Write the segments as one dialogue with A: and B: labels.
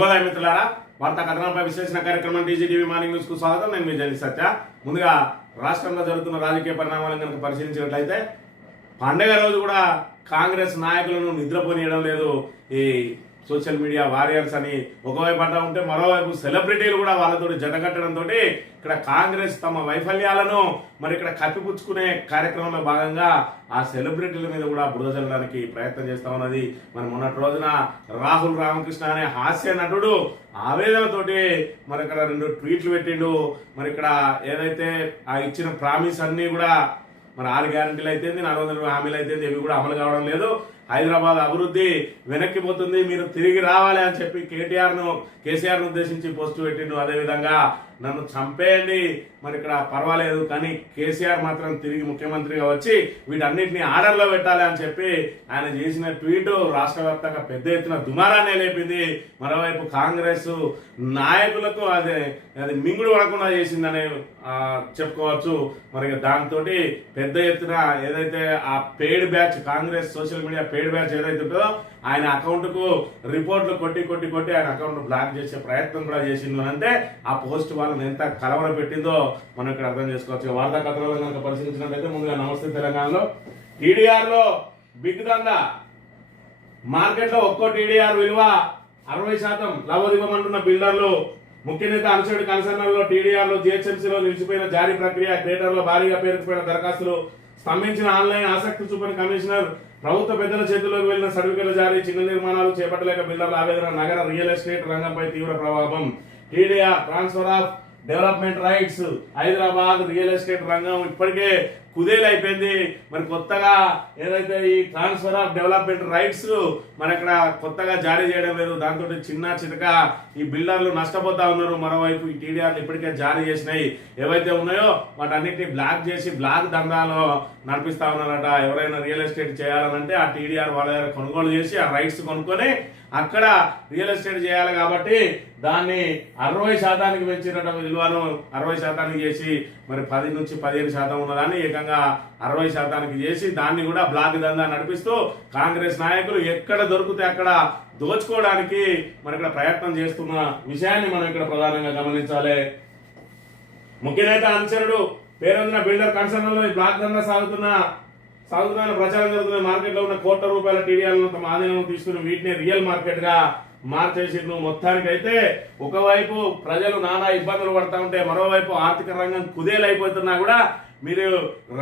A: శుభోదయం మిత్రులారా. వార్తా కథనంపై విశ్లేషణ కార్యక్రమం టీజీటీవీ మార్నింగ్ న్యూస్కు స్వాగతం. నేను మీ సత్య. ముందుగా రాష్ట్రంలో జరుగుతున్న రాజకీయ పరిణామాలను కనుక పరిశీలించినట్లయితే పండగ రోజు కూడా కాంగ్రెస్ నాయకులను నిద్రపోనియడం లేదు. ఈ సోషల్ మీడియా వారియర్స్ అని ఒకవైపు అంటా ఉంటే మరోవైపు సెలబ్రిటీలు కూడా వాళ్ళతో జతకట్టడంతో ఇక్కడ కాంగ్రెస్ తమ వైఫల్యాలను మరి ఇక్కడ కప్పిపుచ్చుకునే కార్యక్రమంలో భాగంగా ఆ సెలబ్రిటీల మీద కూడా బురద చల్లడానికి ప్రయత్నం చేస్తా ఉన్నది. మరి మొన్నటి రోజున రాహుల్ రామకృష్ణ అనే హాస్య నటుడు ఆవేదనతోటి మరి ఇక్కడ రెండు ట్వీట్లు పెట్టిండు. మరి ఇక్కడ ఏదైతే ఆ ఇచ్చిన ప్రామిస్ అన్నీ కూడా మరి ఆరు గ్యారంటీలు అయితే నాలుగు వందల హామీలు అయితే ఇవి కూడా అమలు కావడం లేదు. హైదరాబాద్ అభివృద్ధి వెనక్కిపోతుంది మీరు తిరిగి రావాలి అని చెప్పి కేటీఆర్ను ను ఉద్దేశించి పోస్ట్ పెట్టిండు. అదేవిధంగా నన్ను చంపేయండి. మరి ఇక్కడ పర్వాలేదు కానీ కేసీఆర్ మాత్రం తిరిగి ముఖ్యమంత్రిగా వచ్చి వీటన్నిటిని ఆర్డర్లో పెట్టాలి అని చెప్పి ఆయన చేసిన ట్వీట్ రాష్ట్ర వ్యాప్తంగా పెద్ద ఎత్తున దుమారాన్ని లేపింది. మరోవైపు కాంగ్రెస్ నాయకులకు అది అది మింగుడు పడకుండా చేసిందని చెప్పుకోవచ్చు. మరి దాంతో పెద్ద ఎత్తున ఏదైతే ఆ paid batch Congress social media paid batch ఏదైతే ఉంటుందో ఆయన అకౌంట్కు రిపోర్ట్లు కొట్టి కొట్టి కొట్టి ఆయన అకౌంట్ బ్లాక్ చేసే ప్రయత్నం కూడా చేసిండు అంటే ఆ పోస్ట్ వాళ్ళని ఎంత కలవర పెట్టిందో మనం ఇక్కడ అర్థం చేసుకోవచ్చు. వార్తా కథలో కనుక పరిశీలించినట్లయితే ముందుగా నమస్తే తెలంగాణలో. టీడీఆర్లో బిగ్ దందా మార్కెట్లో ఒక్కో టీడీఆర్ విలువ అరవై శాతం లవదివ్వమంటున్న బిల్డర్లు ముఖ్య నేత అనుసరుడి కన్సర్నల్లో టీడీఆర్లో జిహెచ్ఎంసీలో నిలిచిపోయిన జారీ ప్రక్రియ క్రేటర్లో భారీగా పేరుకుపోయిన దరఖాస్తులు స్తంభించిన ఆన్లైన్ ఆసక్తి చూపిన కమిషనర్ ప్రభుత్వ పెద్దల చేతుల్లోకి వెళ్ళిన సర్వీకులు జారీ చిన్న నిర్మాణాలు చేపట్టలేక బిల్డర్ల ఆవేదన నగర రియల్ ఎస్టేట్ రంగంపై తీవ్ర ప్రభావం. TDR transfer of development rights Hyderabad real estate రంగం ఇప్పటికే కుదేలైపోయింది. మరి కొత్తగా ఏదైతే ఈ ట్రాన్స్ఫర్ ఆఫ్ డెవలప్మెంట్ రైట్స్ మరి అక్కడ కొత్తగా జారీ చేయడం లేదు దాంతో చిన్న చితక ఈ బిల్డర్లు నష్టపోతా ఉన్నారు. మరోవైపు ఈ టీడీఆర్లు ఇప్పటికే జారీ చేసినాయి ఏవైతే ఉన్నాయో వాటన్నిటిని బ్లాక్ చేసి బ్లాక్ దందాలో నడిపిస్తా ఉన్నారట. ఎవరైనా రియల్ ఎస్టేట్ చేయాలనంటే ఆ టీడీఆర్ వాళ్ళ దగ్గర కొనుగోలు చేసి ఆ రైట్స్ కొనుక్కొని అక్కడ రియల్ ఎస్టేట్ చేయాలి కాబట్టి దాన్ని అరవై శాతానికి పెంచినట విలువను అరవై శాతానికి చేసి మరి పది నుంచి పదిహేను శాతం ఉన్నదాన్ని ఏకంగా అరవై శాతానికి చేసి దాన్ని కూడా బ్లాక్ దందా నడిపిస్తూ కాంగ్రెస్ నాయకులు ఎక్కడ దొరికితే అక్కడ దోచుకోవడానికి మరి ఇక్కడ ప్రయత్నం చేస్తున్న విషయాన్ని మనం ఇక్కడ ప్రధానంగా గమనించాలి. ముఖ్య నేత అనుచరుడు పేరొందిన బిల్డర్ కన్సర్న్లో ఈ బ్లాక్ దందా సాగుతున్న సాగుతున్న ప్రచారం జరుగుతున్న మార్కెట్లో ఉన్న కోట్ల రూపాయల టీడీఆర్లను తమ ఆధీనంలో తీసుకుని వీటిని రియల్ మార్కెట్గా మార్చేసిండ్రు. మొత్తానికైతే ఒకవైపు ప్రజలు నానా ఇబ్బందులు పడతా ఉంటే మరోవైపు ఆర్థిక రంగం కుదేలైపోతున్నా కూడా మీరు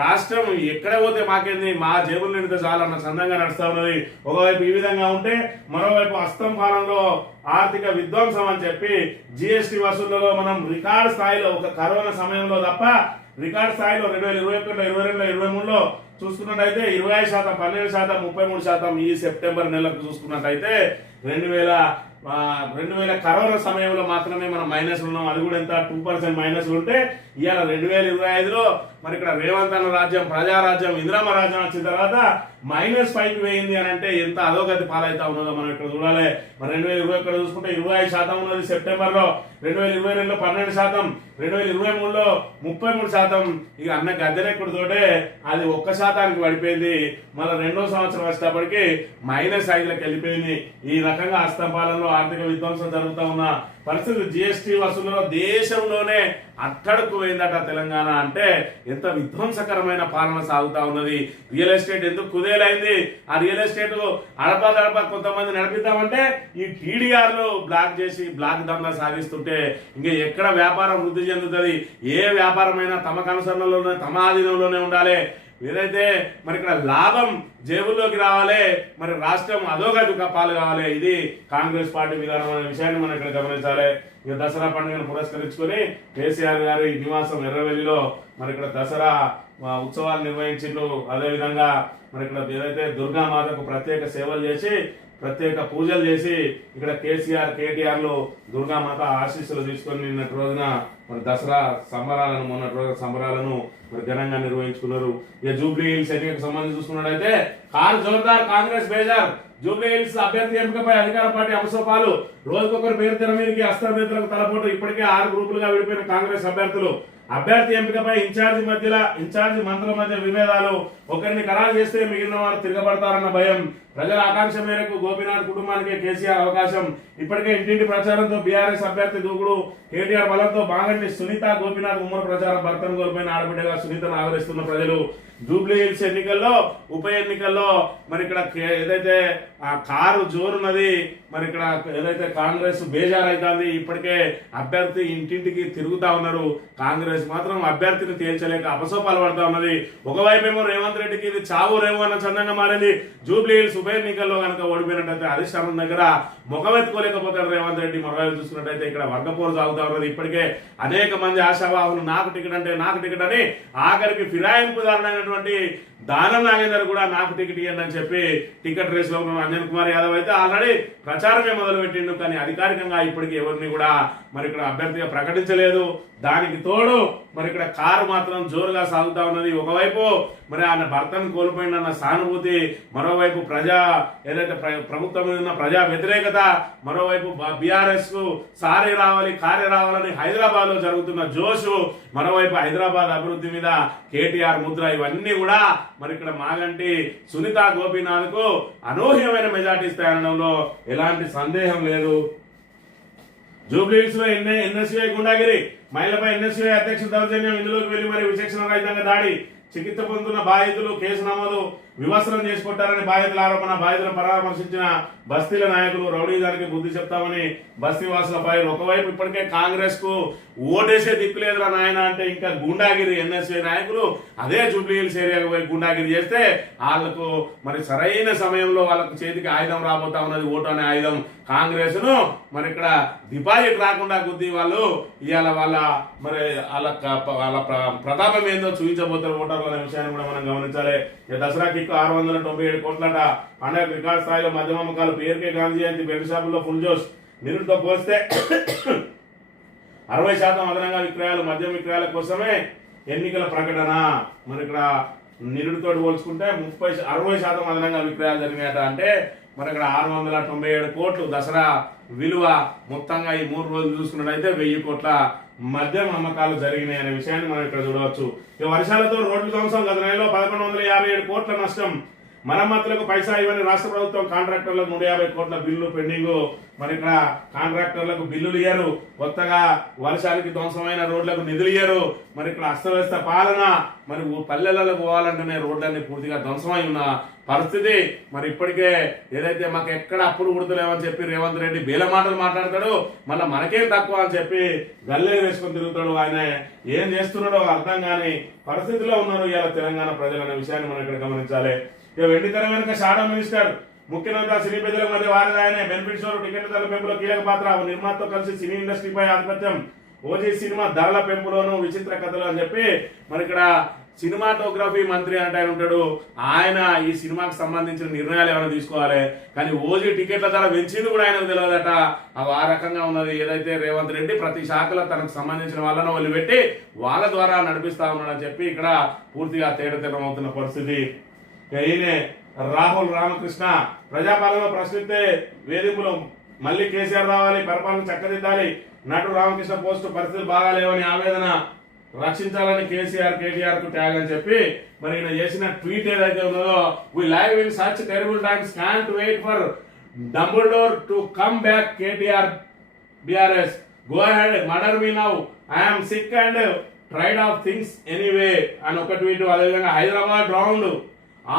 A: రాష్ట్రం ఎక్కడ పోతే మాకేంది? మా జేబులు నిండితే చాలా అన్న చందంగా నడుస్తా ఉన్నది. ఒకవైపు ఈ విధంగా ఉంటే మరోవైపు అస్తం పాలనలో ఆర్థిక విధ్వంసం అని చెప్పి జిఎస్టి వసూళ్ళలో మనం రికార్డ్ స్థాయిలో ఒక కరోనా సమయంలో తప్ప రికార్డ్ స్థాయిలో రెండు వేల ఇరవై ఒకటిలో ఇరవై రెండులో ఇరవై మూడులో చూసుకున్నట్టయితే ఇరవై ఐదు శాతం పన్నెండు శాతం ముప్పై మూడు శాతం ఈ సెప్టెంబర్ నెలకు చూసుకున్నట్టయితే రెండు వేల రెండు వేల కరోనా సమయంలో మాత్రమే మనం మైనస్ ఉన్నాం. అది కూడా ఎంత? టూ పర్సెంట్ మైనస్ ఉంటే ఇవాళ రెండు వేల ఇరవై ఐదులో మరి ఇక్కడ రేవంత్ అన్న రాజ్యం ప్రజారాజ్యం ఇందిరామ రాజ్యం వచ్చిన తర్వాత మైనస్ పైకి వేయింది అని అంటే ఎంత అధోగతి పాలైతా ఉన్నదో మనం ఇక్కడ చూడాలి. మరి రెండు వేల ఇరవై ఒకటి చూసుకుంటే ఇరవై ఐదు శాతం ఉన్నది సెప్టెంబర్లో రెండు వేల ఇరవై రెండులో పన్నెండు శాతం రెండు వేల ఇరవై మూడులో ముప్పై మూడు శాతం. ఇక అన్న గద్దెనెక్కుడుతోటే అది ఒక్క శాతానికి పడిపోయింది. మళ్ళీ రెండో సంవత్సరం వచ్చేటప్పటికి మైనస్ ఐదులకు వెళ్ళిపోయింది. ఈ రకంగా హస్తంపాలనలో ఆర్థిక విధ్వంసం జరుగుతూ ఉన్న పరిస్థితి జిఎస్టీ వసూలులో దేశంలోనే అట్టడుకు పోయిందట తెలంగాణ అంటే ఎంత విధ్వంసకరమైన పాలన సాగుతా ఉన్నది. రియల్ ఎస్టేట్ ఎందుకు కుదేలైంది? ఆ రియల్ ఎస్టేట్ అడప దడప కొంతమంది నడిపిద్దామంటే ఈ టీడీఆర్లు బ్లాక్ చేసి బ్లాక్ దందా సాగిస్తుంటే ఇంకా ఎక్కడ వ్యాపారం వృద్ధి చెందుతుంది? ఏ వ్యాపారమైనా తమ కనుసరణలోనే తమ ఆధీనంలోనే ఉండాలి. ఏదైతే మరి ఇక్కడ లాభం జేబుల్లోకి రావాలి మరి రాష్ట్రం అధోగతి పాలు కావాలి ఇది కాంగ్రెస్ పార్టీ విధానం అనే విషయాన్ని మనం ఇక్కడ గమనించాలి. ఇక దసరా పండుగను పురస్కరించుకొని కేసీఆర్ గారి నివాసం ఎర్రవెల్లిలో మరి ఇక్కడ దసరా ఉత్సవాలు నిర్వహించిండ్రు. అదేవిధంగా మరి ఇక్కడ ఏదైతే దుర్గామాతకు ప్రత్యేక సేవలు చేసి ప్రత్యేక పూజలు చేసి ఇక్కడ కేసీఆర్ కేటీఆర్లు దుర్గామాత ఆశీస్సులు తీసుకొని నిన్నటి రోజున మరి దసరా సంబరాలను మొన్నటి రోజు సంబరాలను మరి ఘనంగా నిర్వహించుకున్నారు. ఇక జూబ్లీ హిల్స్ ఎన్నికకు సంబంధించి చూసుకున్నట్టయితే కారు జోర్దార్ కాంగ్రెస్ బేజార్. జూబ్లీ హిల్స్ అభ్యర్థి ఎంపికపై అధికార పార్టీ అంశోపాలు రోజుకొకరు పేరు తెర మీదకి అస్తమేతలకు తలపోటు. ఇప్పటికే ఆరు గ్రూపులుగా విడిపోయిన కాంగ్రెస్ అభ్యర్థులు. అభ్యర్థి ఎంపికపై ఇన్ఛార్జి మధ్యలో ఇన్ఛార్జి మంత్రుల మధ్య విభేదాలు. ఒకరిని ఖరారు చేస్తే మిగిలిన వారు తిరగబడతారన్న భయం. ప్రజల ఆకాంక్ష మేరకు గోపీనాథ్ కుటుంబానికి కేసీఆర్ అవకాశం. ఇప్పటికే ఇంటింటి ప్రచారంతో బీఆర్ఎస్ అభ్యర్థి దూకుడు కేటీఆర్ బలంతో బాగంటి సునీత గోపీనాథ్ ఉమ్మడి ప్రచారం భర్తను కోల్పోయిన ఆడబిడ్డగా సునీతను ఆదరిస్తున్న ప్రజలు. జూబ్లీ హిల్స్ ఎన్నికల్లో ఉప ఎన్నికల్లో మరి ఇక్కడ కే- ఏదైతే ఆ కారు జోరున్నది. మరి ఇక్కడ ఏదైతే కాంగ్రెస్ బేజారైతుంది ఇప్పటికే అభ్యర్థి ఇంటింటికి తిరుగుతా ఉన్నారు. కాంగ్రెస్ మాత్రం అభ్యర్థిని తేల్చలేక అపసోపాలు పడతా ఉన్నది. ఒకవైపేమో రేవంత్ రెడ్డికి ఇది చావు రేవు అన్న చందంగా మారింది. జూబ్లీ హిల్స్ ఉప ఎన్నికల్లో కనుక ఓడిపోయినట్టయితే అధిష్టానం దగ్గర ముఖమెత్తుకోలేకపోతాడు రేవంత్ రెడ్డి. మరోవైపు చూసుకున్నట్టయితే ఇక్కడ వర్గపోరు సాగుతా ఉన్నది. ఇప్పటికే అనేక మంది ఆశావాహులు నాకు టికెట్ అంటే నాకు టికెట్ అని ఆఖరికి ఫిరాయింపుదారుడైనటువంటి దానం నాగేందర్ కూడా నాకు టికెట్ ఇవ్వండి అని చెప్పి టికెట్ రేస్లో ఉన్న అంజన్ కుమార్ యాదవ్ అయితే ఆల్రెడీ ప్రచారమే మొదలు పెట్టిండు కానీ అధికారికంగా ఇప్పటికీ ఎవరిని కూడా మరి ఇక్కడ అభ్యర్థిగా ప్రకటించలేదు. దానికి తోడు మరి ఇక్కడ కారు మాత్రం జోరుగా సాగుతా ఉన్నది. ఒకవైపు మరి ఆయన భర్తను కోల్పోయిందన్న సానుభూతి మరోవైపు ప్రజా ఏదైతే ప్రభుత్వం మీద ఉన్న ప్రజా వ్యతిరేకత మరోవైపు బీఆర్ఎస్కు సారే రావాలి కార్య రావాలని హైదరాబాద్లో జరుగుతున్న జోషు మరోవైపు హైదరాబాద్ అభివృద్ధి మీద కేటీఆర్ ముద్ర ఇవన్నీ కూడా మరి ఇక్కడ మాగంటి సునీత గోపీనాథ్కు అనూహ్యమైన మెజార్టీ ఇస్తాయనడంలో ఎలాంటి సందేహం లేదు. జూబ్లీహిల్స్లో ఎన్ఏ గుండాగిరి మహిళపై ఎన్ఎస్సీ అధ్యక్ష దౌర్జన్యం ఇందులోకి వెళ్ళి మరి విచక్షణ రహితంగా దాడి చికిత్స పొందుతున్న బాధితులు కేసు నమోదు విమర్శనం చేసుకుంటారని బాధితుల ఆరోపణ బాధితులను పరామర్శించిన బస్తీల నాయకులు రౌడీదానికి బుద్ధి చెప్తామని బస్తీవాసులపై ఒకవైపు ఇప్పటికే కాంగ్రెస్కు ఓటేసే దిక్కు లేదురా నాయన అంటే ఇంకా గుండాగిరి ఎన్ఎస్ఏ నాయకులు అదే జూబ్లీ హిల్స్ ఏరియాకు పోయి గుండాగిరి చేస్తే వాళ్ళకు మరి సరైన సమయంలో వాళ్ళకు చేతికి ఆయుధం రాబోతా ఉన్నది ఓటు అనే ఆయుధం కాంగ్రెస్ను మరి ఇక్కడ డిపాజిట్ రాకుండా గుద్ది వాళ్ళు ఇవాళ వాళ్ళ మరి వాళ్ళ వాళ్ళ ప్రతాపం ఏందో చూపించబోతారు ఓటర్లు అనే విషయాన్ని కూడా మనం గమనించాలి. ఈ దసరా ఆరు వందల తొంభై ఏడు కోట్లట. పండగ రికార్డు స్థాయిలో మద్యం అమ్మకాలు పేరుకే గాంధీ జయంతి బెల్ట్ షాపుల్లో ఫుల్ జోష్. నిరుడితో పోస్తే అరవై శాతం అదనంగా విక్రయాలు మద్యం విక్రయాల కోసమే ఎన్నికల ప్రకటన. మరి ఇక్కడ నిరుడితో పోల్చుకుంటే ముప్పై అరవై శాతం అదనంగా విక్రయాలు జరిగినాయట అంటే మరి ఇక్కడ ఆరు వందల తొంభై ఏడు కోట్లు దసరా విలువ మొత్తంగా ఈ మూడు రోజులు చూసుకున్నట్టయితే వెయ్యి కోట్ల మద్యం అమ్మకాలు జరిగినాయి అనే విషయాన్ని మనం ఇక్కడ చూడవచ్చు. ఈ వర్షాలతో రోడ్లు ధ్వంసం గత నెలలో పదకొండు వందల యాభై ఏడు కోట్ల నష్టం. మరమ్మతులకు పైసా ఇవ్వని రాష్ట్ర ప్రభుత్వం కాంట్రాక్టర్లకు నూట యాభై కోట్ల బిల్లు పెండింగ్. మరి ఇక్కడ కాంట్రాక్టర్లకు బిల్లులు ఇయ్యరు. కొత్తగా వర్షాలకి ధ్వంసమైన రోడ్లకు నిధులు ఇయ్యరు. మరి ఇక్కడ అస్తవ్యస్త పాలన. మరి ఊ- పల్లెలలో పోవాలంటేనే రోడ్లన్నీ పూర్తిగా ధ్వంసమై ఉన్న పరిస్థితి. మరి ఇప్పటికే ఏదైతే మాకు ఎక్కడ అప్పులు కుడతలేమని చెప్పి రేవంత్ రెడ్డి బేల మాటలు మాట్లాడతాడు. మళ్ళీ మనకేం తక్కువ అని చెప్పి గల్లే వేసుకొని తిరుగుతాడు. ఆయన ఏం చేస్తున్నాడో అర్థం కాని పరిస్థితిలో ఉన్నారు ఇవాళ తెలంగాణ ప్రజలు అనే విషయాన్ని మనం ఇక్కడ గమనించాలి. ఇక వెండి తెర వెనుక షాడో మినిస్టర్ ముఖ్యమంత్రి సినీ పెద్దల మధ్య వారదాయనే ఆయన బెనిఫిట్ షోలు టికెట్ ధరల పెంపులో కీలక పాత్ర నిర్మాతతో కలిసి సినీ ఇండస్ట్రీపై ఆధిపత్యం ఓజీ సినిమా ధరల పెంపులోను విచిత్ర కథలు అని చెప్పి మరి ఇక్కడ సినిమాటోగ్రఫీ మంత్రి అంటే ఆయన ఉంటాడు. ఆయన ఈ సినిమాకు సంబంధించిన నిర్ణయాలు ఏమైనా తీసుకోవాలి? కానీ ఓజీ టికెట్ల ధర పెంచింది కూడా ఆయనకు తెలియదట. అవి ఆ రకంగా ఉన్నది. ఏదైతే రేవంత్ రెడ్డి ప్రతి శాఖలో తనకు సంబంధించిన వాళ్ళను వదిలిపెట్టి వాళ్ళ ద్వారా నడిపిస్తా ఉన్నాడని చెప్పి ఇక్కడ పూర్తిగా తేడతెల్లం అవుతున్న పరిస్థితి. ఈయనే రాహుల్ రామకృష్ణ ప్రజాపాలన ప్రశ్నిస్తే వేధింపులు మళ్ళీ కేసీఆర్ రావాలి పరిపాలన చక్కదిద్దాలి నటు రామకృష్ణ పోస్ట్ పరిస్థితులు బాగాలేవని ఆవేదన రక్షించాలని కేసీఆర్ కేటీఆర్కు ట్యాగ్ అని చెప్పి మరి ఈయన చేసిన ట్వీట్ ఏదైతే ఉన్నదో we live in such terrible times can't wait for double door to come back KTR BRS go ahead murder me now I'm sick and tired of things anyway అని ఒక ట్వీట్ అదేవిధంగా Hyderabad ruined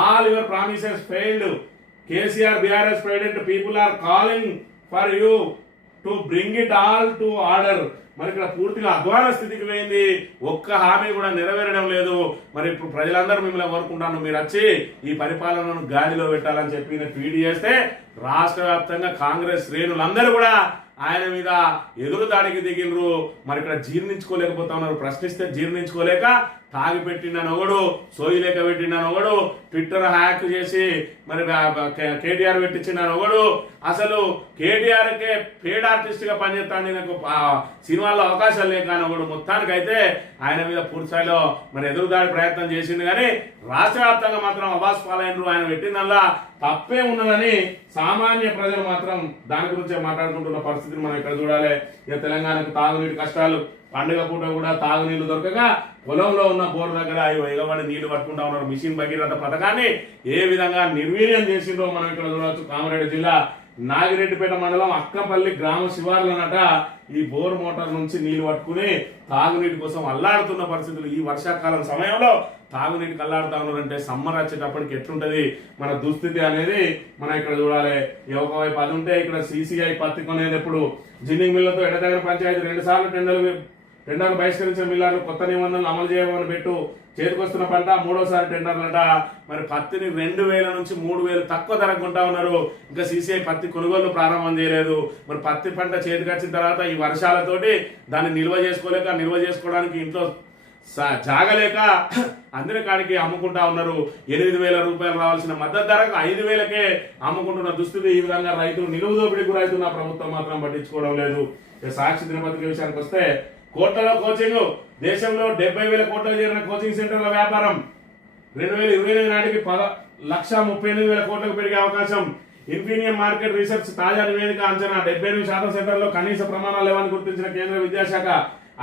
A: all your promises failed KCR BRS president people are calling for you to bring it all to order మరి ఇక్కడ పూర్తిగా అధ్వాన స్థితికి పోయింది ఒక్క హామీ కూడా నెరవేరడం లేదు. మరి ఇప్పుడు ప్రజలందరూ మిమ్మల్ని కోరుకుంటాను. మీరు వచ్చి ఈ పరిపాలనను గాడిలో పెట్టాలని చెప్పి ట్వీట్ చేస్తే రాష్ట్ర వ్యాప్తంగా కాంగ్రెస్ శ్రేణులందరూ కూడా ఆయన మీద ఎదురు దాడికి దిగినరు. మరి ఇక్కడ జీర్ణించుకోలేకపోతా ఉన్నారు. ప్రశ్నిస్తే జీర్ణించుకోలేక తాగి పెట్టిండనొకడు సోయి లేక పెట్టిండని ఒకడు ట్విట్టర్ హ్యాక్ చేసి మరి కేటీఆర్ పెట్టించిండనొకడు. అసలు కేటీఆర్కే పేడ్ ఆర్టిస్ట్గా పనిచేస్తాను నాకు సినిమాల్లో అవకాశాలు లేక అనొకడు. ఒకడు మొత్తానికి అయితే ఆయన మీద పూర్తిస్థాయిలో మరి ఎదురుదాడి ప్రయత్నం చేసిండు కానీ రాష్ట్ర వ్యాప్తంగా మాత్రం అబాస్ పాలైనరు ఆయన పెట్టిందల్లా తప్పే ఉన్నదని సామాన్య ప్రజలు మాత్రం దాని గురించే మాట్లాడుకుంటున్న పరిస్థితిని మనం ఇక్కడ చూడాలి. ఇక తెలంగాణకు తాగునీటి కష్టాలు పండుగ పూట కూడా తాగునీళ్ళు దొరకక పొలంలో ఉన్న బోర్ దగ్గర అవి ఎగబడి నీళ్ళు పట్టుకుంటా ఉన్నారు. మిషన్ భగీరథ పథకాన్ని ఏ విధంగా నిర్వీర్యం చేసిందో మనం ఇక్కడ చూడవచ్చు. కామారెడ్డి జిల్లా నాగిరెడ్డిపేట మండలం అక్కపల్లి గ్రామ శివార్లనట ఈ బోర్ మోటార్ నుంచి నీళ్ళు పట్టుకుని తాగునీటి కోసం అల్లాడుతున్న పరిస్థితులు ఈ వర్షాకాలం సమయంలో తాగునీటికి అల్లాడుతా ఉన్నారంటే సమ్మర్ వచ్చేటప్పటికి ఎట్లుంటది? మన దుస్థితి అనేది మనం ఇక్కడ చూడాలి. ఒకవైపు అది ఉంటే ఇక్కడ సీసీఐ పత్తి కొనేది ఎప్పుడు? జిన్నింగ్ మిల్లతో ఎడదగిన పంచాయతీ రెండు సార్లు టెండర్లు టెండర్లు బహిష్కరించిన మిల్లార్లు కొత్త నిబంధనలు అమలు చేయమని పెట్టు. చేతికొస్తున్న పంట మూడోసారి టెండర్లంట. మరి పత్తిని రెండు వేల నుంచి మూడు వేలు తక్కువ ధరకు కొంటా ఉన్నారు. ఇంకా సీసీఐ పత్తి కొనుగోలు ప్రారంభం చేయలేదు. మరి పత్తి పంట చేతికొచ్చిన తర్వాత ఈ వర్షాలతోటి దాన్ని నిల్వ చేసుకోలేక నిల్వ చేసుకోవడానికి ఇంట్లో జాగలేక అందరి కాడికి అమ్ముకుంటా ఉన్నారు. ఎనిమిది వేల రూపాయలు రావాల్సిన మద్దతు ధరకు ఐదు వేలకే అమ్ముకుంటున్న దుస్థితి ఈ విధంగా రైతులు నిలువు దోపిడీకి గురవుతున్న ప్రభుత్వం మాత్రం పట్టించుకోవడం లేదు. సాక్షి దినపత్రిక విషయానికి వస్తే కోట్లలో కోచింగ్. దేశంలో డెబ్బై వేల కోట్లకు చేరిన కోచింగ్ సెంటర్ల వ్యాపారం రెండు వేల ఇరవై ఎనిమిది నాటికి పద లక్ష ముప్పై ఎనిమిది వేల కోట్లకు పెరిగే అవకాశం. ఇన్ఫీనియం మార్కెట్ రీసెర్చ్ తాజా నివేదిక అంచనా డెబ్బై ఎనిమిది శాతం సెంటర్లో కనీస ప్రమాణాలు లేవని గుర్తించిన కేంద్ర విద్యాశాఖ.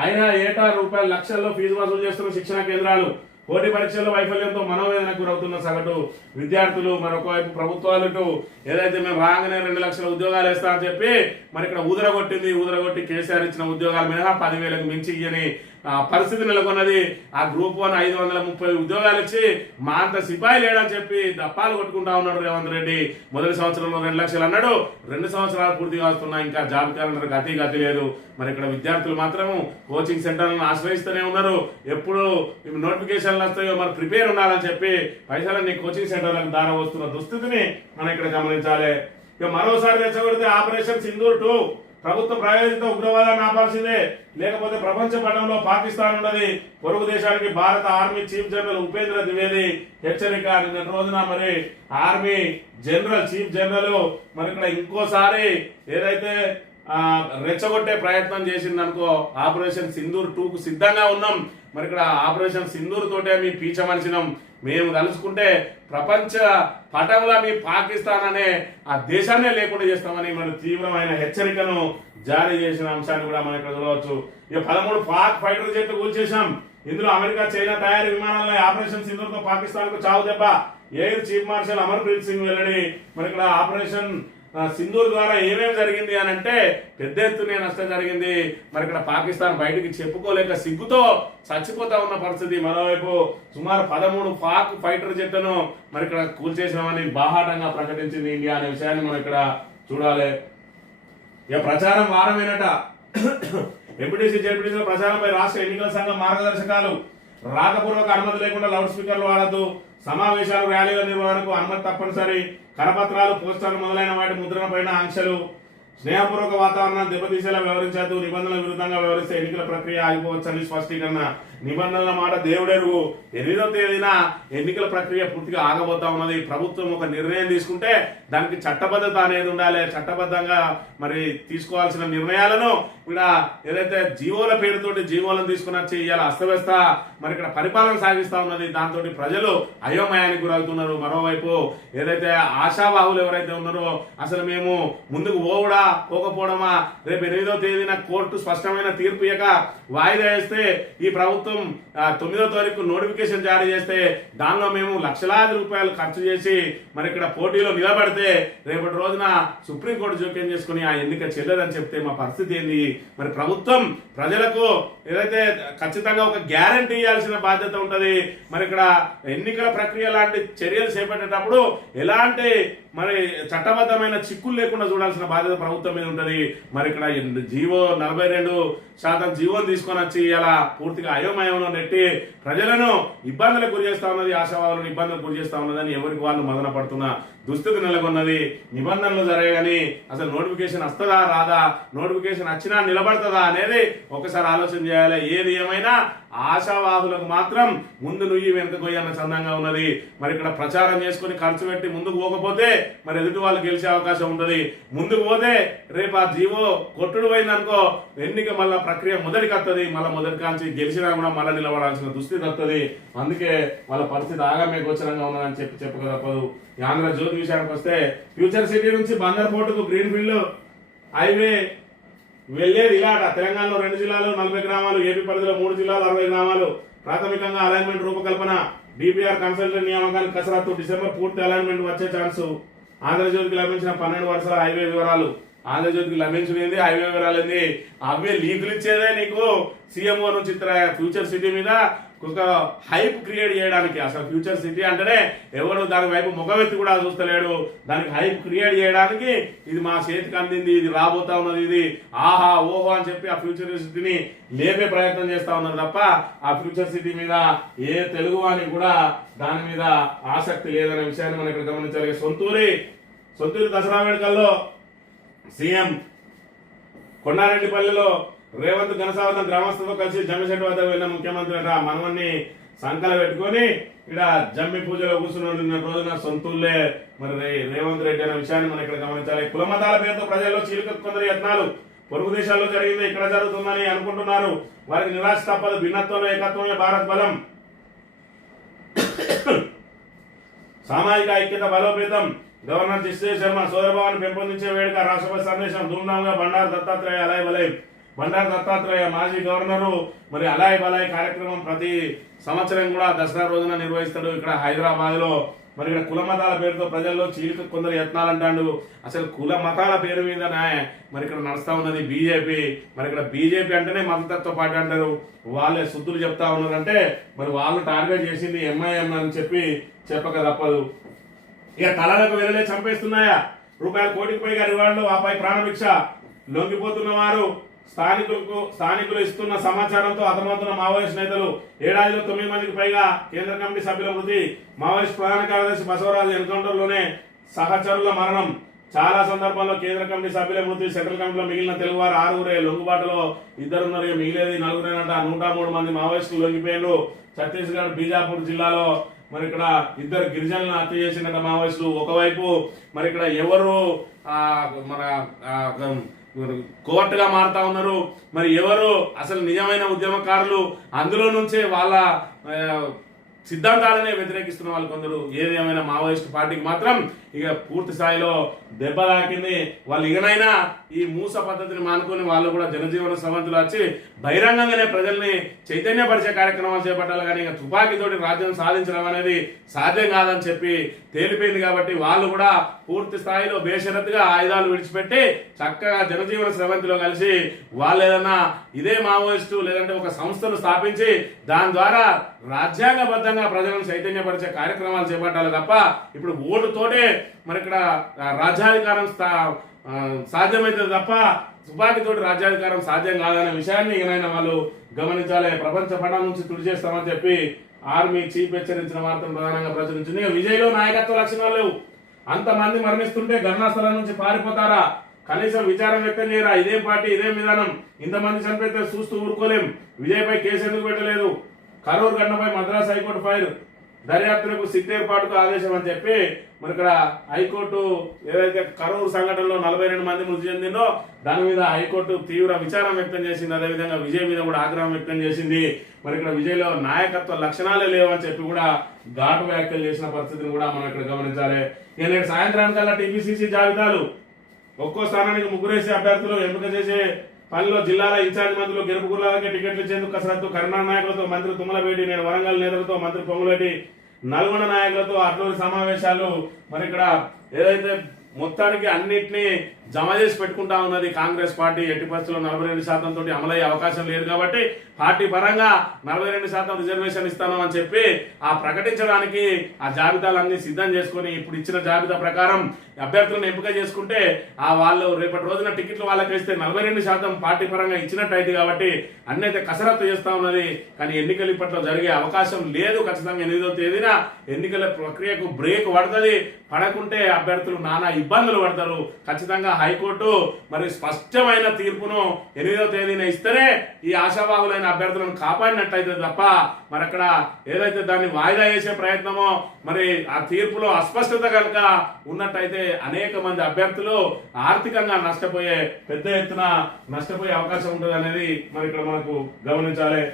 A: అయినా ఏటా రూపాయల లక్షల్లో ఫీజు వసూలు చేస్తున్న శిక్షణ కేంద్రాలు? పోటీ పరీక్షల్లో వైఫల్యంతో మనోవేదన గురవుతున్న సగటు విద్యార్థులు మరొక వైపు ప్రభుత్వాలు ఏదైతే మేము రాగానే రెండు లక్షల ఉద్యోగాలు వేస్తామని చెప్పి మరి ఇక్కడ ఊదరగొట్టింది. ఊదరగొట్టి కేసీఆర్ ఇచ్చిన ఉద్యోగాల మినహా పదివేలకు మించి ఇయ్యని పరిస్థితి నెలకొన్నది. ఆ గ్రూప్ వన్ ఐదు వందల ముప్పై ఉద్యోగాలు ఇచ్చి మా అంత సిపాయి లేడని చెప్పి దప్పాలు కొట్టుకుంటా ఉన్నాడు రేవంత్ రెడ్డి. మొదటి సంవత్సరంలో రెండు లక్షలు అన్నాడు. రెండు సంవత్సరాలు పూర్తి కాస్తున్నా ఇంకా జాబ్ క్యాలెండర్ గతి గతి లేదు. మరి ఇక్కడ విద్యార్థులు మాత్రం కోచింగ్ సెంటర్లను ఆశ్రయిస్తూనే ఉన్నారు. ఎప్పుడు నోటిఫికేషన్లు వస్తాయో మరి ప్రిపేర్ ఉండాలని చెప్పి పైసలన్నీ కోచింగ్ సెంటర్లకు దార వస్తున్న దుస్థితిని మనం ఇక్కడ గమనించాలి. ఇక మరోసారి రెచ్చగొడితే ఆపరేషన్ సింధూర్ టూ. ప్రభుత్వ ప్రాయోజిత ఉగ్రవాదాన్ని ఆపాల్సిందే. లేకపోతే ప్రపంచ పటంలో పాకిస్తాన్ ఉన్నది. పొరుగు దేశానికి భారత army chief general Upendra Dwivedi హెచ్చరిక. నిన్న రోజున మరి ఆర్మీ జనరల్ చీఫ్ జనరల్ మరి ఇక్కడ ఇంకోసారి ఏదైతే రెచ్చగొట్టే ప్రయత్నం చేసిందనుకో ఆపరేషన్ సింధూర్ టూ కు సిద్ధంగా ఉన్నాం. మరి ఇక్కడ ఆపరేషన్ సింధూర్ తోటే మీ పీచమనిచినాం. మేము తలుచుకుంటే ప్రపంచ పటంలో మీ పాకిస్తాన్ అనే ఆ దేశాన్నే లేకుండా చేస్తామని మన తీవ్రమైన హెచ్చరికను జారీ చేసిన అంశాన్ని కూడా మనం ఇక్కడ చూడవచ్చు ఇక పదమూడు పాక్ ఫైటర్ జెట్లు కూల్చేసాం ఇందులో అమెరికా చైనా తయారీ విమానాల్లో ఆపరేషన్ సింధూర్ పాకిస్తాన్కు పాకిస్తాన్కు చావు దెబ్బ. Air chief marshal Amarpreet Singh వెల్లడి. మరి ఇక్కడ ఆపరేషన్ సింధూర్ ద్వారా ఏమేమి జరిగింది అని అంటే పెద్ద ఎత్తునే నష్టం జరిగింది. మరి ఇక్కడ పాకిస్తాన్ బయటికి చెప్పుకోలేక సిగ్గుతో చచ్చిపోతా ఉన్న పరిస్థితి. మరోవైపు సుమారు పదమూడు పాక్ ఫైటర్ జెట్లను మరి ఇక్కడ కూల్చేసామని బాహాటంగా ప్రకటించింది ఇండియా అనే విషయాన్ని మనం ఇక్కడ చూడాలి. ఇక ప్రచారం వారమేనట. ఎంపీటీసీ జెడ్పీటీసీ ప్రచారంపై రాష్ట్ర ఎన్నికల సంఘం మార్గదర్శకాలు రాతపూర్వక అనుమతి లేకుండా లౌడ్ స్పీకర్లు వాడద్దు. సమావేశాలు ర్యాలీల నిర్వహణకు అనుమతి తప్పనిసరి. కరపత్రాలు పోస్టర్లు మొదలైన వాటి ముద్రణ పైన ఆంక్షలు స్నేహపూర్వక వాతావరణాన్ని దెబ్బతీసేలా వ్యవహరించద్దు. నిబంధనల విరుద్ధంగా వ్యవహరిస్తే ఎన్నికల ప్రక్రియ ఆగిపోవచ్చని స్పష్టీకరణ. నిబంధనల మాట దేవుడెరుగు ఎనిమిదో తేదీన ఎన్నికల ప్రక్రియ పూర్తిగా ఆగబోతా ఉన్నది. ప్రభుత్వం ఒక నిర్ణయం తీసుకుంటే దానికి చట్టబద్ధత అనేది ఉండాలి. చట్టబద్ధంగా మరి తీసుకోవాల్సిన నిర్ణయాలను ఇక్కడ ఏదైతే జీవోల పేరుతోటి జీవోలను తీసుకుని వచ్చి ఇవాళ అస్తవ్యస్త మరి ఇక్కడ పరిపాలన సాగిస్తా ఉన్నది. దాంతో ప్రజలు అయోమయానికి గురవుతున్నారు. మరోవైపు ఏదైతే ఆశావాహులు ఎవరైతే ఉన్నారో అసలు మేము ముందుకు పోవుడా? పోకపోవడమా? రేపు ఎనిమిదో తేదీన కోర్టు స్పష్టమైన తీర్పు ఇక వాయిదా వేస్తే ఈ ప్రభుత్వం తొమ్మిదో తారీఖు నోటిఫికేషన్ జారీ చేస్తే దానిలో మేము లక్షలాది రూపాయలు ఖర్చు చేసి మరి ఇక్కడ పోటీలో నిలబడితే రేపటి రోజున సుప్రీంకోర్టు జోక్యం చేసుకుని ఆ ఎన్నిక చెల్లదని చెప్తే మా పరిస్థితి ఏంది? మరి ప్రభుత్వం ప్రజలకు ఏదైతే ఖచ్చితంగా ఒక గ్యారంటీ ఇవ్వాల్సిన బాధ్యత ఉంటుంది మరి ఇక్కడ ఎన్నికల ప్రక్రియ లాంటి చర్యలు చేపట్టేటప్పుడు ఎలాంటి మరి చట్టబద్ధమైన చిక్కులు లేకుండా చూడాల్సిన బాధ్యత ప్రభుత్వం మీద ఉంటుంది. మరి ఇక్కడ జీవో నలభై రెండు శాతం జీవం తీసుకొని వచ్చి ఇలా పూర్తిగా అయోమయంలో నెట్టి ప్రజలను ఇబ్బందులకు గురి చేస్తా ఉన్నది ఆశావాదులను ఇబ్బందులకు గురి చేస్తా ఉన్నదని ఎవరికి వాళ్ళు మదన పడుతున్న దుస్థితి నెలకొన్నది. నిబంధనలు జరగని అసలు నోటిఫికేషన్ వస్తుందా రాదా నోటిఫికేషన్ వచ్చినా నిలబడుతుందా అనేది ఒకసారి ఆలోచన చేయాలి. ఏది ఏమైనా ఆశావాహులకు మాత్రం ముందు నుయ్యి వెనుక కొయ్యి చందంగా ఉన్నది. మరి ఇక్కడ ప్రచారం చేసుకుని ఖర్చు పెట్టి ముందుకు పోకపోతే మరి ఎదుటి వాళ్ళు గెలిచే అవకాశం ఉంటుంది. ముందుకు పోతే రేపు ఆ జీవో కొట్టుడు పోయిందనుకో ఎన్నిక మళ్ళా ప్రక్రియ మొదటికి వస్తుంది మళ్ళీ మొదటి కాంచి గెలిచినా కూడా మళ్ళీ నిలబడాల్సిన దుస్థితి వస్తుంది అందుకే వాళ్ళ పరిస్థితి ఆగమే గోచరంగా ఉన్నదని చెప్పి చెప్పక తప్పదు. ఈ ఆంధ్ర జ్యోతి విషయానికి వస్తే ఫ్యూచర్ సిటీ నుంచి బందర్ పోర్టుకు గ్రీన్ ఫీల్డ్ హైవే వెళ్ళేది ఇలాట. తెలంగాణలో రెండు జిల్లాలు నలభై గ్రామాలు ఏపీ పరిధిలో మూడు జిల్లాలు అరవై గ్రామాలు. ప్రాథమికంగా అలైన్మెంట్ రూపకల్పన డిపిఆర్ కన్సల్టెంట్ నియామకానికి కసరత్తు డిసెంబర్ పూర్తి అలైన్మెంట్ వచ్చే ఛాన్స్ ఆంధ్రజ్యోతికి లభించిన పన్నెండు వరుసల హైవే వివరాలు. ఆంధ్రజ్యోతికి లభించినది హైవే వివరాలు ఏంది అవే లీకులు ఇచ్చేదే నీకు. సీఎంఓ నుంచి ఫ్యూచర్ సిటీ మీద ఒక హైప్ క్రియేట్ చేయడానికి. అసలు ఫ్యూచర్ సిటీ అంటేనే ఎవరు దాని వైపు ముఖమెత్తి కూడా చూస్తలేడు. దానికి హైప్ క్రియేట్ చేయడానికి ఇది మా చేతికి అందింది ఇది రాబోతా ఉన్నది ఇది ఆహా ఓహో అని చెప్పి ఆ ఫ్యూచర్ సిటీని లేపే ప్రయత్నం చేస్తా ఉన్నారు తప్ప ఆ ఫ్యూచర్ సిటీ మీద ఏ తెలుగు అని కూడా దాని మీద ఆసక్తి లేదనే విషయాన్ని మనం ఇక్కడ గమనించాలి. సొంతూరి సొంతూరి దసరా వేడుకల్లో సీఎం కొండారెడ్డిపల్లిలో రేవంత్ ఘనసావతం గ్రామస్తులతో కలిసి జమ్మిశెట్టి వద్ద వెళ్ళిన ముఖ్యమంత్రి ఆ మనవన్ని సంకల పెట్టుకొని ఇక్కడ జమ్మి పూజలో కూర్చున్న రోజున సొంతూళ్ళే మరి రేవంత్ రెడ్డి అనే విషయాన్ని మనం ఇక్కడ గమనించాలి. కుల మతాల పేరుతో ప్రజల్లో చీలిక కొందరు యత్నాలు పొరుగు దేశాల్లో జరిగింది ఇక్కడ జరుగుతుందని అనుకుంటున్నారు. వారికి నిరాశ తప్పదు భిన్నత్వంలో ఏకత్వమే భారత్ బలం. సామాజిక ఐక్యత బలోపేతం గవర్నర్ జస్టిస్ శర్మ సోదరభావాన్ని పెంపొందించే వేడుక రాష్ట్రపతి సందేశం ధూమ్ధామ్గా బండారు దత్తాత్రేయ అలాయ్ బలయ్. బండారు దత్తాత్రేయ మాజీ గవర్నరు మరి అలాయ్ బలాయ్ కార్యక్రమం ప్రతి సంవత్సరం కూడా దసరా రోజున నిర్వహిస్తాడు ఇక్కడ హైదరాబాద్లో. మరి ఇక్కడ కుల మతాల పేరుతో ప్రజల్లో చీలిక కొందరు యత్నాలు అంటాడు. అసలు కుల మతాల పేరు మీద మరి ఇక్కడ నడుస్తూ ఉన్నది బీజేపీ. మరి ఇక్కడ బీజేపీ అంటేనే మతతత్వ పార్టీ అంటారు. వాళ్ళే శుద్ధులు చెప్తా ఉన్నారంటే మరి వాళ్ళు టార్గెట్ చేసింది ఎంఐఎం అని చెప్పి చెప్పక తప్పదు. ఇక తలలకు వెరలే చంపేస్తున్నాయా? రూపాయల కోటికి పైగా రివార్డులు ఆపై ప్రాణభిక్ష. లొంగిపోతున్న వారు స్థానికులకు స్థానికులు ఇస్తున్న సమాచారంతో అర్థమవుతున్న మావోయిస్ట్ నేతలు. ఏడాదిలో తొమ్మిది మందికి పైగా కేంద్ర కమిటీ సభ్యుల మృతి. మావోయిస్ట్ ప్రధాన కార్యదర్శి బసవరాజు ఎన్కౌంటర్లోనే సహచరుల మరణం. చాలా సందర్భాల్లో కేంద్ర కమిటీ సభ్యుల మృతి సెంట్రల్ కమిటీలో మిగిలిన తెలుగువారు ఆరుగురే. లొంగుబాటులో ఇద్దరున్నారు మిగిలేది నలుగురేనంట. నూట మూడు మంది మావోయిస్టులు లొంగిపోయారు ఛత్తీస్గఢ్ బీజాపూర్ జిల్లాలో మరి ఇక్కడ ఇద్దరు గిరిజనులను హత్య చేసినట్టు మావోయిస్టులు ఒకవైపు మరి ఇక్కడ ఎవరు మన ఆ, కోర్టుగా మారుతా ఉన్నారు మరి ఎవరు అసలు నిజమైన ఉద్యమకారులు అందులో నుంచే వాళ్ళ సిద్ధాంతాలనే వ్యతిరేకిస్తున్న వాళ్ళు కొందరు. ఏది ఏమైనా మావోయిస్ట్ పార్టీకి మాత్రం ఇక పూర్తి స్థాయిలో దెబ్బ తాకింది. వాళ్ళు ఇకనైనా ఈ మూస పద్ధతిని మానుకొని వాళ్ళు కూడా జనజీవన సమంతులు వచ్చి బహిరంగంగానే ప్రజల్ని చైతన్యపరిచే కార్యక్రమాలు చేపట్టాలి కానీ ఇక తుపాకీతోటి రాజ్యం సాధించడం అనేది సాధ్యం కాదని చెప్పి తేలిపోయింది కాబట్టి వాళ్ళు కూడా పూర్తి స్థాయిలో బేషరత్తుగా ఆయుధాలు విడిచిపెట్టి చక్కగా జనజీవన స్రవంతిలో కలిసి వాళ్ళు ఏదన్నా ఇదే మావోయిస్టు లేదంటే ఒక సంస్థను స్థాపించి దాని ద్వారా రాజ్యాంగబద్ధంగా ప్రజలను చైతన్యపరిచే కార్యక్రమాలు చేపట్టాలి తప్ప ఇప్పుడు ఓటుతోటే మరి ఇక్కడ రాజ్యాధికారం సాధ్యమైతే తప్ప తుపాకీతోటి రాజ్యాధికారం సాధ్యం కాదనే విషయాన్ని ఏమైనా వాళ్ళు గమనించాలి. ప్రపంచ పటం నుంచి తుడిచేస్తామని చెప్పి ఆర్మీ చీఫ్ హెచ్చరించిన వార్తను ప్రధానంగా ప్రచురించింది. విజయ్లో నాయకత్వ లక్షణాలు లేవు. అంతమంది మరణిస్తుంటే ఘటనా స్థలం నుంచి పారిపోతారా? కనీసం విచారం వ్యక్తం చేయరా? ఇదే పార్టీ ఇదే విధానం. ఇంతమంది చనిపోతే చూస్తూ ఊరుకోలేం. విజయ్పై కేసు ఎందుకు పెట్టలేదు? కరూరు ఘటనపై మద్రాస్ హైకోర్టు ఫైల్ దర్యాప్తులకు సిద్ధేర్పాటుకు ఆదేశం అని చెప్పి మరి ఇక్కడ హైకోర్టు ఏదైతే కరూరు సంఘటనలో నలభై రెండు మంది మృతి చెందిందో దాని మీద హైకోర్టు తీవ్ర విచారం వ్యక్తం చేసింది. అదేవిధంగా విజయ్ మీద కూడా ఆగ్రహం వ్యక్తం చేసింది. మరి ఇక్కడ విజయ్లో నాయకత్వ లక్షణాలే లేవని చెప్పి కూడా ఘాటు వ్యాఖ్యలు చేసిన పరిస్థితిని కూడా మనం ఇక్కడ గమనించాలి. ఇక నేడు సాయంత్రానికల్లా టీపీసీసీ జాబితాలు ఒక్కో స్థానానికి ముగ్గురేసి అభ్యర్థులు ఎంపిక చేసే పనిలో జిల్లాల ఇన్ఛార్జ్ మంత్రులు గెలుపుకులాగే టికెట్లు ఇచ్చేందుకు కసరత్తు కరుణా నాయకులతో మంత్రి తుమ్మలపేటి నేడు వరంగల్ నేతలతో మంత్రి పొంగులేటి నల్గొండ నాయకులతో అట్లూరి సమావేశాలు. మరి ఇక్కడ ఏదైతే మొత్తానికి అన్నిటినీ జమ చేసి పెట్టుకుంటా ఉన్నది కాంగ్రెస్ పార్టీ. ఎట్టి పరిస్థితుల్లో నలభై రెండు శాతం తోటి అమలయ్యే అవకాశం లేదు కాబట్టి పార్టీ పరంగా నలభై రెండు శాతం రిజర్వేషన్ ఇస్తాను అని చెప్పి ఆ ప్రకటించడానికి ఆ జాబితాలన్నీ సిద్ధం చేసుకొని ఇప్పుడు ఇచ్చిన జాబితా ప్రకారం అభ్యర్థులను ఎంపిక చేసుకుంటే ఆ వాళ్ళు రేపటి రోజున టికెట్లు వాళ్ళకి ఇస్తే నలభై రెండు శాతం పార్టీ పరంగా ఇచ్చినట్టు అయితే కాబట్టి అన్ని అయితే కసరత్తు చేస్తా ఉన్నది. కానీ ఎన్నికలు ఇప్పట్లో జరిగే అవకాశం లేదు. ఖచ్చితంగా ఎనిమిదో తేదీన ఎన్నికల ప్రక్రియకు బ్రేక్ పడుతుంది. పడకుంటే అభ్యర్థులు నానా ఇబ్బందులు పడతారు. ఖచ్చితంగా హైకోర్టు మరి స్పష్టమైన తీర్పును ఎనిమిదవ తేదీన ఇస్తేనే ఈ ఆశావాహులైన అభ్యర్థులను కాపాడినట్టయితే తప్ప మరి అక్కడ ఏదైతే దాన్ని వాయిదా వేసే ప్రయత్నమో మరి ఆ తీర్పులో అస్పష్టత కనుక ఉన్నట్టయితే అనేక మంది అభ్యర్థులు ఆర్థికంగా నష్టపోయే పెద్ద ఎత్తున నష్టపోయే అవకాశం ఉంటుంది అనేది మరి ఇక్కడ మనకు గమనించాలి.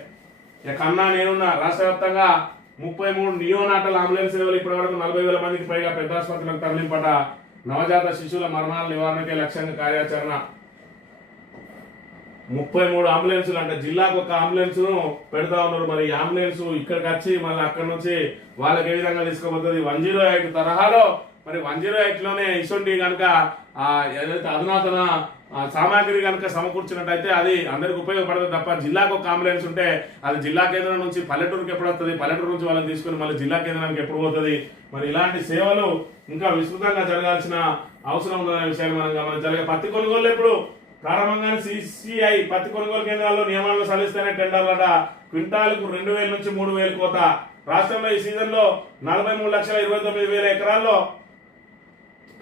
A: కన్నా నేనున్న రాష్ట్ర వ్యాప్తంగా ముప్పై మూడు నియోనాటల్ అంబులెన్స్ సేవలు ఇప్పటి వరకు నలభై వేల మందికి పైగా పెద్ద ఆసుపత్రులకు తరలింపట నవజాత శిశువుల మరణాల నివారణకే లక్ష్యంగా కార్యాచరణ. ముప్పై మూడు అంబులెన్సులు అంటే. జిల్లాకు ఒక అంబులెన్స్ పెడతా ఉన్నారు. మరి ఈ అంబులెన్స్ ఇక్కడికి వచ్చి మళ్ళీ అక్కడ నుంచి వాళ్ళకి ఏ విధంగా తీసుకోబోతుంది? వన్ జీరో ఎయిట్ తరహాలో మరి వన్ జీరో ఎయిట్లోనే లోనే కనుక ఏదైతే అధునాతన సామాగ్రి కనుక సమకూర్చినట్టయితే అది అందరికి ఉపయోగపడదు తప్ప జిల్లాకు ఒక అంబులెన్స్ ఉంటే అది జిల్లా కేంద్రం నుంచి పల్లెటూరుకి ఎప్పుడు వస్తుంది? పల్లెటూరు నుంచి వాళ్ళని తీసుకుని మళ్ళీ జిల్లా కేంద్రానికి ఎప్పుడు పోతుంది? మరి ఇలాంటి సేవలు ఇంకా విస్తృతంగా జరగాల్సిన అవసరం ఉందనే విషయాన్ని మనం గమనించాలి. పత్తి కొనుగోలు ఎప్పుడు? ప్రారంభంగానే సిసిఐ పత్తి కొనుగోలు కేంద్రాల్లో నియమాలను సవరిస్తేనే టెండర్లట క్వింటాలకు రెండు వేల నుంచి మూడు వేలు కోత. రాష్ట్రంలో ఈ సీజన్లో నలభై మూడు లక్షల ఇరవై తొమ్మిది వేల ఎకరాల్లో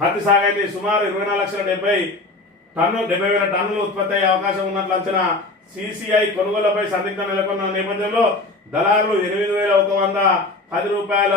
A: పత్తి సాగైతే సుమారు ఇరవై నాలుగు లక్షల డెబ్బై టన్ను డెబ్బై వేల టన్నులు ఉత్పత్తి అయ్యే అవకాశం ఉన్నట్లు అంచనా సిసిఐ కొనుగోలుపై సందిగ్ధం నెలకొన్న నేపథ్యంలో దళారులు ఎనిమిది వేల ఒక వంద పది రూపాయల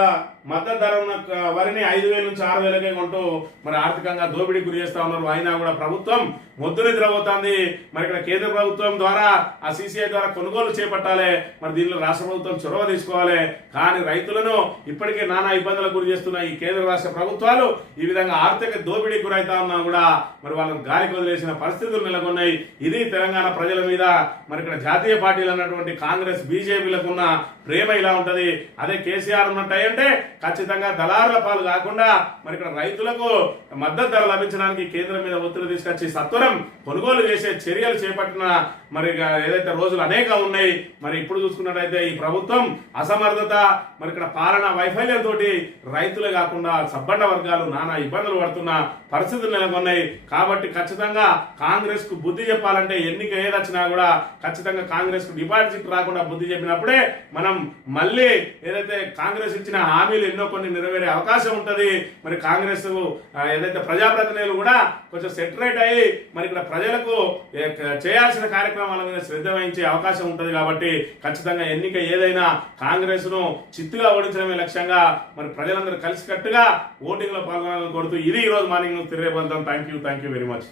A: మద్దతు ధర ఉన్న వరిని ఐదు వేల నుంచి ఆరు వేలకే కొంటూ మరి ఆర్థికంగా దోపిడీ గురి చేస్తా ఉన్నారు. అయినా కూడా ప్రభుత్వం మొద్దు నిద్రపోతుంది. మరి ఇక్కడ కేంద్ర ప్రభుత్వం ద్వారా ఆ సీసీఐ ద్వారా కొనుగోలు చేపట్టాలి. మరి దీనిలో రాష్ట్ర ప్రభుత్వం చొరవ తీసుకోవాలి. కానీ రైతులను ఇప్పటికే నానా ఇబ్బందులకు గురి చేస్తున్న ఈ కేంద్ర రాష్ట్ర ప్రభుత్వాలు ఈ విధంగా ఆర్థిక దోపిడీ గురైతా ఉన్నా కూడా మరి వాళ్ళని గాలికి వదిలేసిన పరిస్థితులు నెలకొన్నాయి. ఇది తెలంగాణ ప్రజల మీద మరి ఇక్కడ జాతీయ పార్టీలు అన్నటువంటి కాంగ్రెస్ బీజేపీలకు ఉన్న ప్రేమ ఇలా ఉంటుంది. అదే కేసీఆర్ ఉన్నట్టు అంటే ఖచ్చితంగా దళారుల పాలు కాకుండా మరి ఇక్కడ రైతులకు మద్దతు ధర లభించడానికి కేంద్రం మీద ఒత్తిడి తీసుకొచ్చి సత్వరం కొనుగోలు చేసే చర్యలు చేపట్టిన మరి ఇక ఏదైతే రోజులు అనేక ఉన్నాయి మరి ఇప్పుడు చూసుకున్నట్టయితే ఈ ప్రభుత్వం అసమర్థత మరి ఇక్కడ పాలన వైఫల్యంతో రైతులే కాకుండా సబ్బండ వర్గాలు నానా ఇబ్బందులు పడుతున్న పరిస్థితులు నెలకొన్నాయి. కాబట్టి ఖచ్చితంగా కాంగ్రెస్కు బుద్ధి చెప్పాలంటే ఎన్నిక ఏదొచ్చినా కూడా ఖచ్చితంగా కాంగ్రెస్కు డిపాజిట్ రాకుండా బుద్ధి చెప్పినప్పుడే మనం మళ్ళీ ఏదైతే కాంగ్రెస్ ఇచ్చిన హామీలు ఎన్నో కొన్ని నెరవేరే అవకాశం ఉంటుంది. మరి కాంగ్రెస్ ఏదైతే ప్రజాప్రతినిధులు కూడా కొంచెం సెటరేట్ అయ్యి మరి ఇక్కడ ప్రజలకు చేయాల్సిన కార్యక్రమం కార్యక్రమాల మీద శ్రద్ధ వహించే అవకాశం ఉంటుంది కాబట్టి ఖచ్చితంగా ఎన్నిక ఏదైనా కాంగ్రెస్ను చిత్తుగా ఓడించడమే లక్ష్యంగా మరి ప్రజలందరూ కలిసికట్టుగా ఓటింగ్లో పాల్గొనాలని కోరుతూ ఇది ఈ రోజు మార్నింగ్ తిరిగే thank you thank you very much